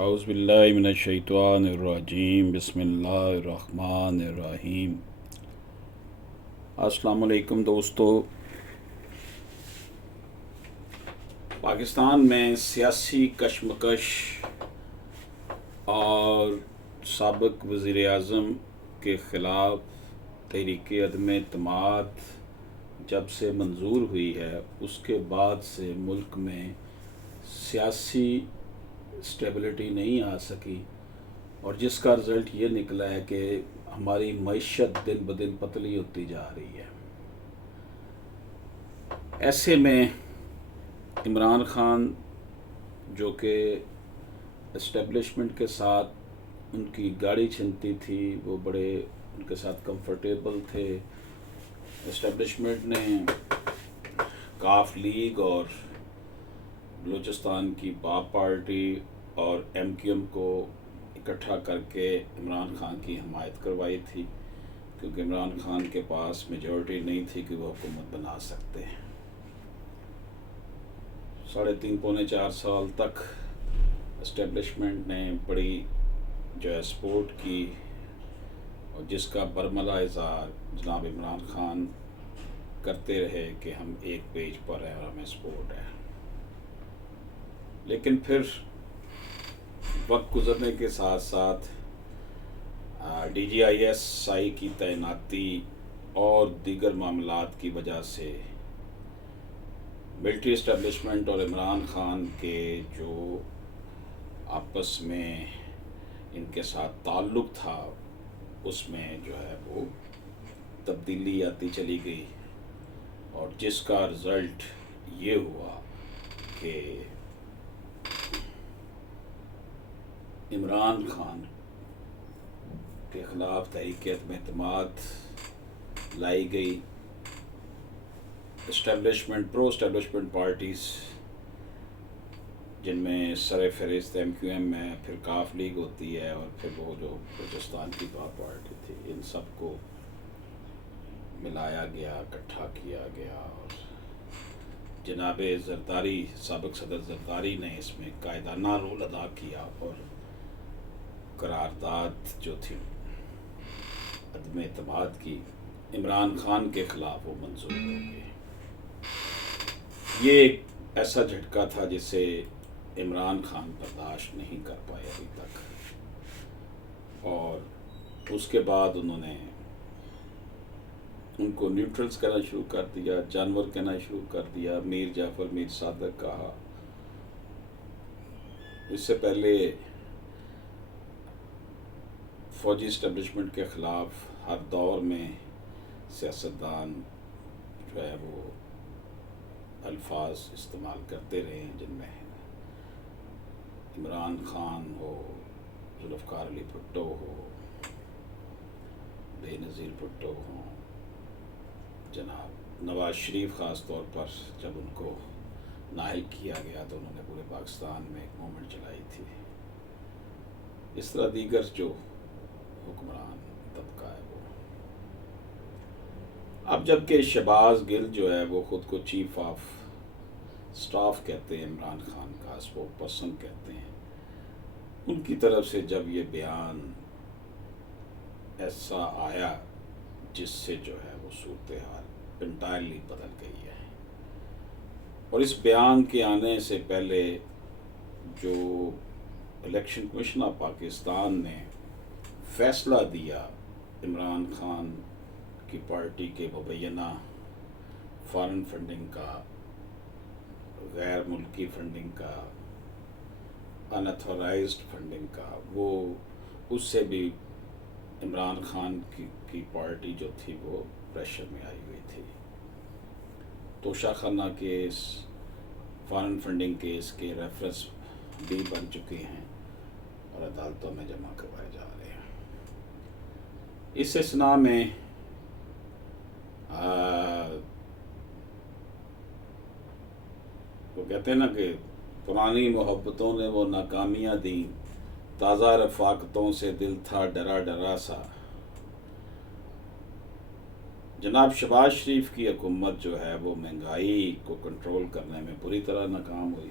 اعوذ باللہ من الشیطان الرجیم بسم اللہ الرحمن الرحیم۔ السلام علیکم دوستو۔ پاکستان میں سیاسی کشمکش اور سابق وزیر اعظم کے خلاف تحریک عدم اعتماد جب سے منظور ہوئی ہے اس کے بعد سے ملک میں سیاسی اسٹیبلٹی نہیں آ سکی، اور جس کا رزلٹ یہ نکلا ہے کہ ہماری معیشت دن بدن پتلی ہوتی جا رہی ہے۔ ایسے میں عمران خان جو کہ اسٹیبلشمنٹ کے ساتھ ان کی گاڑی چھنتی تھی، وہ بڑے ان کے ساتھ کمفرٹیبل تھے۔ اسٹیبلشمنٹ نے کاف لیگ اور بلوچستان کی باپ پارٹی اور ایم کیو ایم کو اکٹھا کر کے عمران خان کی حمایت کروائی تھی، کیونکہ عمران خان کے پاس میجورٹی نہیں تھی کہ وہ حکومت بنا سکتے۔ 3.5 پونے 4 سال تک اسٹیبلشمنٹ نے بڑی جو ہے سپورٹ کی، اور جس کا برملا اظہار جناب عمران خان کرتے رہے کہ ہم ایک پیج پر ہیں اور ہمیں سپورٹ ہے۔ لیکن پھر وقت گزرنے کے ساتھ ساتھ D G I S I کی تعیناتی اور دیگر معاملات کی وجہ سے ملٹری اسٹیبلشمنٹ اور عمران خان کے جو آپس میں ان کے ساتھ تعلق تھا اس میں جو ہے وہ تبدیلی آتی چلی گئی، اور جس کا رزلٹ یہ ہوا کہ عمران خان کے خلاف تحریک عدم اعتماد لائی گئی۔ پرو اسٹیبلشمنٹ پارٹیز جن میں سر فہرست ایم کیو ایم ہے، پھر کاف لیگ ہوتی ہے، اور پھر وہ جو بلوچستان کی باپ پارٹی تھی، ان سب کو ملایا گیا، اکٹھا کیا گیا، اور جناب زرداری، سابق صدر زرداری نے اس میں قائدانہ رول ادا کیا، اور قرارداد جو تھی عدم اعتماد کی عمران خان کے خلاف وہ منظور ہو گئی۔ یہ ایک ایسا جھٹکا تھا جسے عمران خان برداشت نہیں کر پائے ابھی تک، اور اس کے بعد انہوں نے ان کو نیوٹرلز کہنا شروع کر دیا، جانور کہنا شروع کر دیا، میر جعفر، میر صادق کہا۔ اس سے پہلے فوجی اسٹیبلشمنٹ کے خلاف ہر دور میں سیاستدان جو ہے وہ الفاظ استعمال کرتے رہے ہیں، جن میں عمران خان ہو، ذوالفقار علی بھٹو ہو، بے نظیر بھٹو ہوں، جناب نواز شریف خاص طور پر جب ان کو نااہل کیا گیا تو انہوں نے پورے پاکستان میں ایک موومنٹ چلائی تھی۔ اس طرح دیگر جو حکمران طبقہ ہے وہ، اب جب کہ شہباز گل جو ہے وہ خود کو چیف آف سٹاف کہتے ہیں، عمران خان کا اسپوک پرسن کہتے ہیں، ان کی طرف سے جب یہ بیان ایسا آیا جس سے جو ہے وہ صورتحال انٹائرلی بدل گئی ہے، اور اس بیان کے آنے سے پہلے جو الیکشن کمیشن آف پاکستان نے فیصلہ دیا عمران خان کی پارٹی کے مبینہ فارن فنڈنگ کا، غیر ملکی فنڈنگ کا، ان اتھورائزڈ فنڈنگ کا، وہ اس سے بھی عمران خان کی پارٹی جو تھی وہ پریشر میں آئی ہوئی تھی۔ توشہ خانہ کیس، فارن فنڈنگ کیس کے ریفرنس بھی بن چکے ہیں اور عدالتوں میں جمع کروائے جا رہے ہیں۔ اس استثناء میں وہ کہتے ہیں نا کہ پرانی محبتوں نے وہ ناکامیاں دیں، تازہ رفاقتوں سے دل تھا ڈرا ڈرا سا۔ جناب شہباز شریف کی حکومت جو ہے وہ مہنگائی کو کنٹرول کرنے میں بری طرح ناکام ہوئی،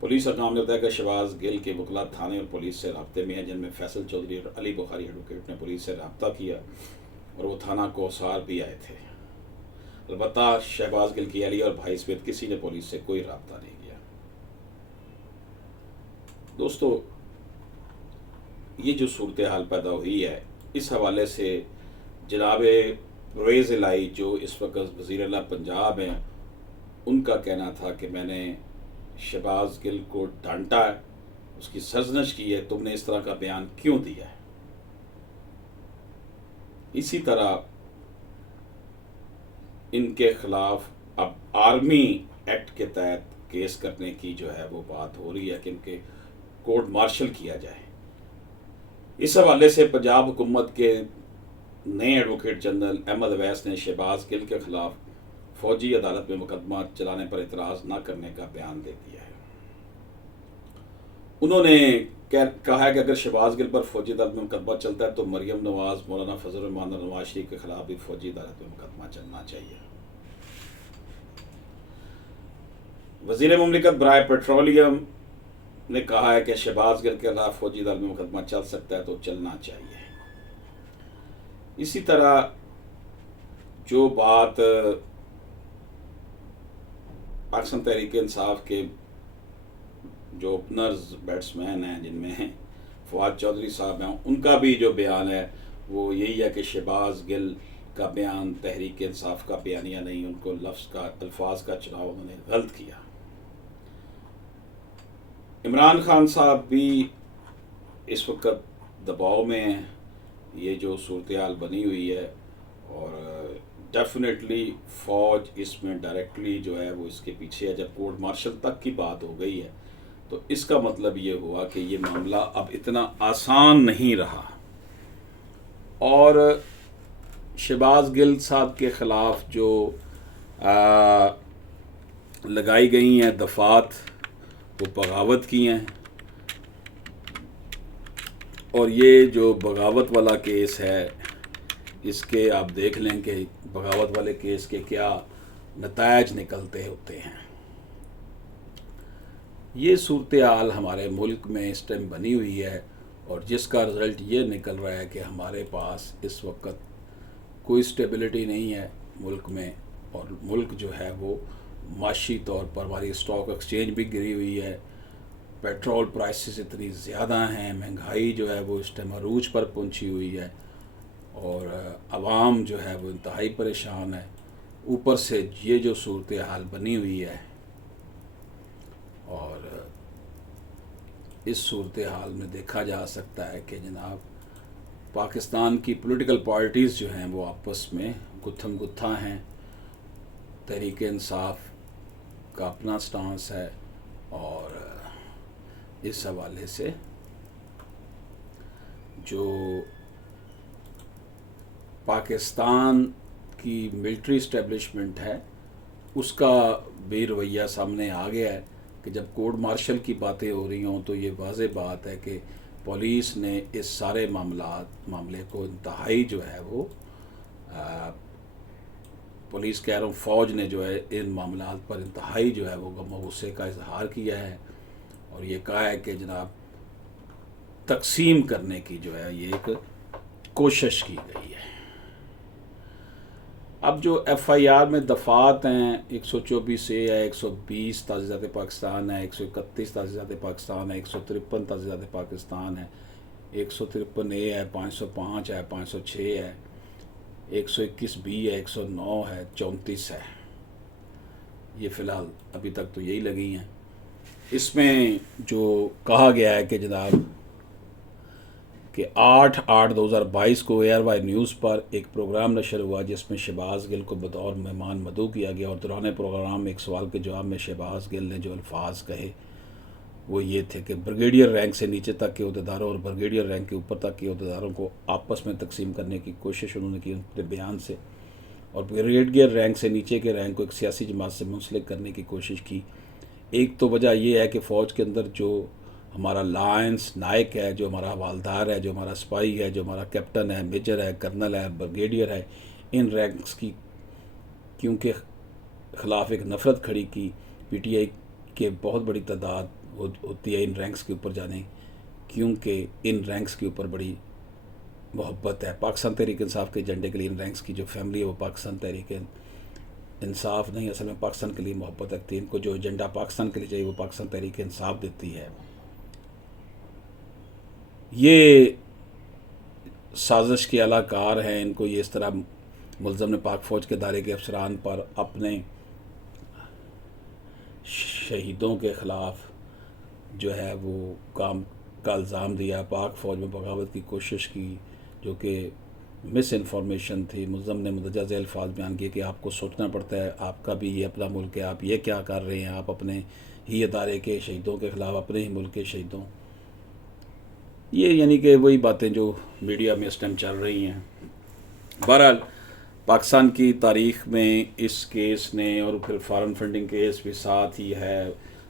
پولیس حکام نے بتایا کہ شہباز گل کے وکلا تھانے اور پولیس سے رابطے میں ہیں، جن میں فیصل چودھری اور علی بخاری ایڈوکیٹ نے پولیس سے رابطہ کیا اور وہ تھانہ کوسار بھی آئے تھے۔ البتہ شہباز گل کی اہلیہ اور بھائی سمیت کسی نے پولیس سے کوئی رابطہ نہیں کیا۔ دوستو، یہ جو صورتحال پیدا ہوئی ہے، اس حوالے سے جناب پرویز الہی جو اس وقت وزیر اعلیٰ پنجاب ہیں، ان کا کہنا تھا کہ میں نے شہباز گل کو ڈانٹا ہے، اس کی سرزنش کی ہے، تم نے اس طرح کا بیان کیوں دیا ہے۔ اسی طرح ان کے خلاف اب آرمی ایکٹ کے تحت کیس کرنے کی جو ہے وہ بات ہو رہی ہے کہ ان کے کورٹ مارشل کیا جائے۔ اس حوالے سے پنجاب حکومت کے نئے ایڈوکیٹ جنرل احمد اویس نے شہباز گل کے خلاف فوجی عدالت میں مقدمہ چلانے پر اعتراض نہ کرنے کا بیان دے دیا ہے۔ انہوں نے کہا ہے کہ اگر شہباز گل پر فوجی عدالت میں مقدمہ چلتا ہے تو مریم نواز، مولانا فضل الرحمان اور نواز شریف کے خلاف بھی فوجی عدالت میں مقدمہ چلنا چاہیے۔ وزیر مملکت برائے پیٹرولیم نے کہا ہے کہ شہباز گل کے خلاف فوجی عدالت میں مقدمہ چل سکتا ہے تو چلنا چاہیے۔ اسی طرح جو بات پاکستان تحریک انصاف کے جو اوپنرز بیٹسمین ہیں، جن میں فواد چودھری صاحب ہیں، ان کا بھی جو بیان ہے وہ یہی ہے کہ شہباز گل کا بیان تحریک انصاف کا بیانیہ نہیں، ان کو الفاظ کا چناؤ انہوں نے غلط کیا۔ عمران خان صاحب بھی اس وقت دباؤ میں ہیں، یہ جو صورتحال بنی ہوئی ہے، اور ڈیفینیٹلی فوج اس میں ڈائریکٹلی جو ہے وہ اس کے پیچھے ہے۔ جب کورٹ مارشل تک کی بات ہو گئی ہے تو اس کا مطلب یہ ہوا کہ یہ معاملہ اب اتنا آسان نہیں رہا، اور شہباز گل صاحب کے خلاف جو لگائی گئی ہیں دفعات، وہ بغاوت کی ہیں، اور یہ جو بغاوت والا کیس ہے، اس کے آپ دیکھ لیں کہ بغاوت والے کیس کے کیا نتائج نکلتے ہوتے ہیں۔ یہ صورتحال ہمارے ملک میں اس ٹائم بنی ہوئی ہے، اور جس کا رزلٹ یہ نکل رہا ہے کہ ہمارے پاس اس وقت کوئی سٹیبلٹی نہیں ہے ملک میں، اور ملک جو ہے وہ معاشی طور پر ہماری اسٹاک ایکسچینج بھی گری ہوئی ہے، پیٹرول پرائسز اتنی زیادہ ہیں، مہنگائی جو ہے وہ اس ٹائم عروج پر پہنچی ہوئی ہے، اور عوام جو ہے وہ انتہائی پریشان ہے۔ اوپر سے یہ جو صورتحال بنی ہوئی ہے، اور اس صورتحال میں دیکھا جا سکتا ہے کہ جناب پاکستان کی پولیٹیکل پارٹیز جو ہیں وہ آپس میں گتھم گتھا ہیں۔ تحریک انصاف کا اپنا سٹانس ہے، اور اس حوالے سے جو پاکستان کی ملٹری اسٹیبلشمنٹ ہے، اس کا بھی رویہ سامنے آ گیا ہے کہ جب کورٹ مارشل کی باتیں ہو رہی ہوں تو یہ واضح بات ہے کہ پولیس نے اس سارے معاملے کو انتہائی جو ہے وہ پولیس کہہ رہا ہوں فوج نے جو ہے ان معاملات پر انتہائی جو ہے وہ غم و غصے کا اظہار کیا ہے، اور یہ کہا ہے کہ جناب تقسیم کرنے کی جو ہے یہ ایک کوشش کی گئی ہے۔ اب جو ایف آئی آر میں دفعات ہیں، 124 اے ہے، 120 تعزیزات پاکستان ہے، 131 تعزیزات پاکستان ہے، 153 تعزیزات پاکستان ہے، 153 اے ہے، 505 ہے، 506 ہے، 121 بی ہے، 109 ہے، 34 ہے۔ یہ فی الحال ابھی تک تو یہی لگی ہیں۔ اس میں جو کہا گیا ہے کہ جناب کہ 8/8/2022 کو ایئر وائی نیوز پر ایک پروگرام نشر ہوا جس میں شہباز گل کو بطور مہمان مدعو کیا گیا، اور دوران پروگرام میں ایک سوال کے جواب میں شہباز گل نے جو الفاظ کہے وہ یہ تھے کہ بریگیڈیئر رینک سے نیچے تک کے عہدیداروں اور بریگیڈیئر رینک کے اوپر تک کے عہدیداروں کو آپس میں تقسیم کرنے کی کوشش انہوں نے کی اپنے بیان سے، اور بریگیڈیئر رینک سے نیچے کے رینک کو ایک سیاسی جماعت سے منسلک کرنے کی کوشش کی۔ ایک تو وجہ یہ ہے کہ فوج کے اندر جو ہمارا لائنس نائک ہے، جو ہمارا حوالدار ہے، جو ہمارا سپاہی ہے، جو ہمارا کیپٹن ہے، میجر ہے، کرنل ہے، بریگیڈیئر ہے، ان رینکس کی کیونکہ خلاف ایک نفرت کھڑی کی، پی ٹی آئی کے بہت بڑی تعداد ہوتی ہے ان رینکس کے اوپر جانے، کیونکہ ان رینکس کے اوپر بڑی محبت ہے پاکستان تحریک انصاف کے ایجنڈے کے لیے۔ ان رینکس کی جو فیملی ہے وہ پاکستان تحریک انصاف نہیں، اصل میں پاکستان کے لیے محبت رکھتی ہے۔ ان کو جو ایجنڈا پاکستان کے لیے چاہیے وہ پاکستان تحریک انصاف دیتی ہے۔ یہ سازش کے اعلیٰ کار ہیں، ان کو یہ اس طرح ملزم نے پاک فوج کے دائرے کے افسران پر اپنے شہیدوں کے خلاف جو ہے وہ کام کا الزام دیا، پاک فوج میں بغاوت کی کوشش کی، جو کہ مس انفارمیشن تھی۔ ملزم نے مندرجہ ذیل الفاظ بیان کیے کہ آپ کو سوچنا پڑتا ہے، آپ کا بھی یہ اپنا ملک ہے، آپ یہ کیا کر رہے ہیں، آپ اپنے ہی ادارے کے شہیدوں کے خلاف، اپنے ہی ملک کے شہیدوں۔ یہ یعنی کہ وہی باتیں جو میڈیا میں اس ٹائم چل رہی ہیں۔ بہرحال پاکستان کی تاریخ میں اس کیس نے، اور پھر فارن فنڈنگ کیس بھی ساتھ ہی ہے،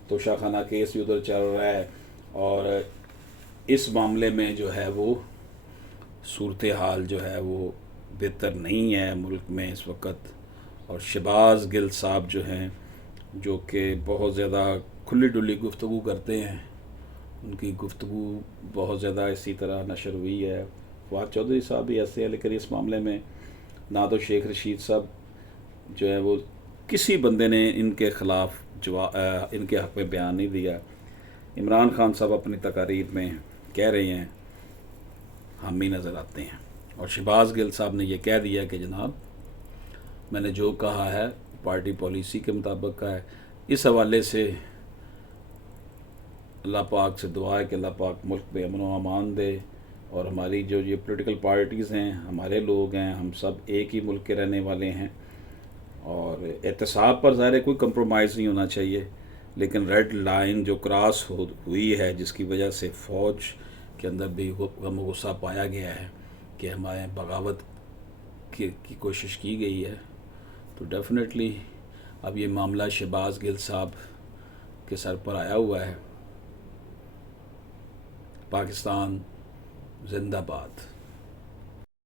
توشہ خانہ کیس بھی ادھر چل رہا ہے، اور اس معاملے میں جو ہے وہ صورتحال جو ہے وہ بہتر نہیں ہے ملک میں اس وقت۔ اور شہباز گل صاحب جو ہیں، جو کہ بہت زیادہ کھلی ڈلی گفتگو کرتے ہیں، ان کی گفتگو بہت زیادہ اسی طرح نشر ہوئی ہے۔ فواد چودھری صاحب بھی ایسے ہیں، لیکن اس معاملے میں نہ تو شیخ رشید صاحب جو ہے وہ کسی بندے نے ان کے خلاف ان کے حق میں بیان نہیں دیا۔ عمران خان صاحب اپنی تقاریر میں کہہ رہے ہیں ہم ہی نظر آتے ہیں، اور شہباز گل صاحب نے یہ کہہ دیا کہ جناب میں نے جو کہا ہے پارٹی پالیسی کے مطابق کا ہے۔ اس حوالے سے اللہ پاک سے دعا ہے کہ اللہ پاک ملک میں امن و امان دے، اور ہماری جو یہ پولیٹیکل پارٹیز ہیں، ہمارے لوگ ہیں، ہم سب ایک ہی ملک کے رہنے والے ہیں، اور احتساب پر ظاہر ہے کوئی کمپرومائز نہیں ہونا چاہیے، لیکن ریڈ لائن جو کراس ہوئی ہے، جس کی وجہ سے فوج کے اندر بھی غم و غصہ پایا گیا ہے کہ ہمارے بغاوت کی کوشش کی گئی ہے، تو ڈیفینیٹلی اب یہ معاملہ شہباز گل صاحب کے سر پر آیا ہوا ہے۔ پاکستان زندہ باد۔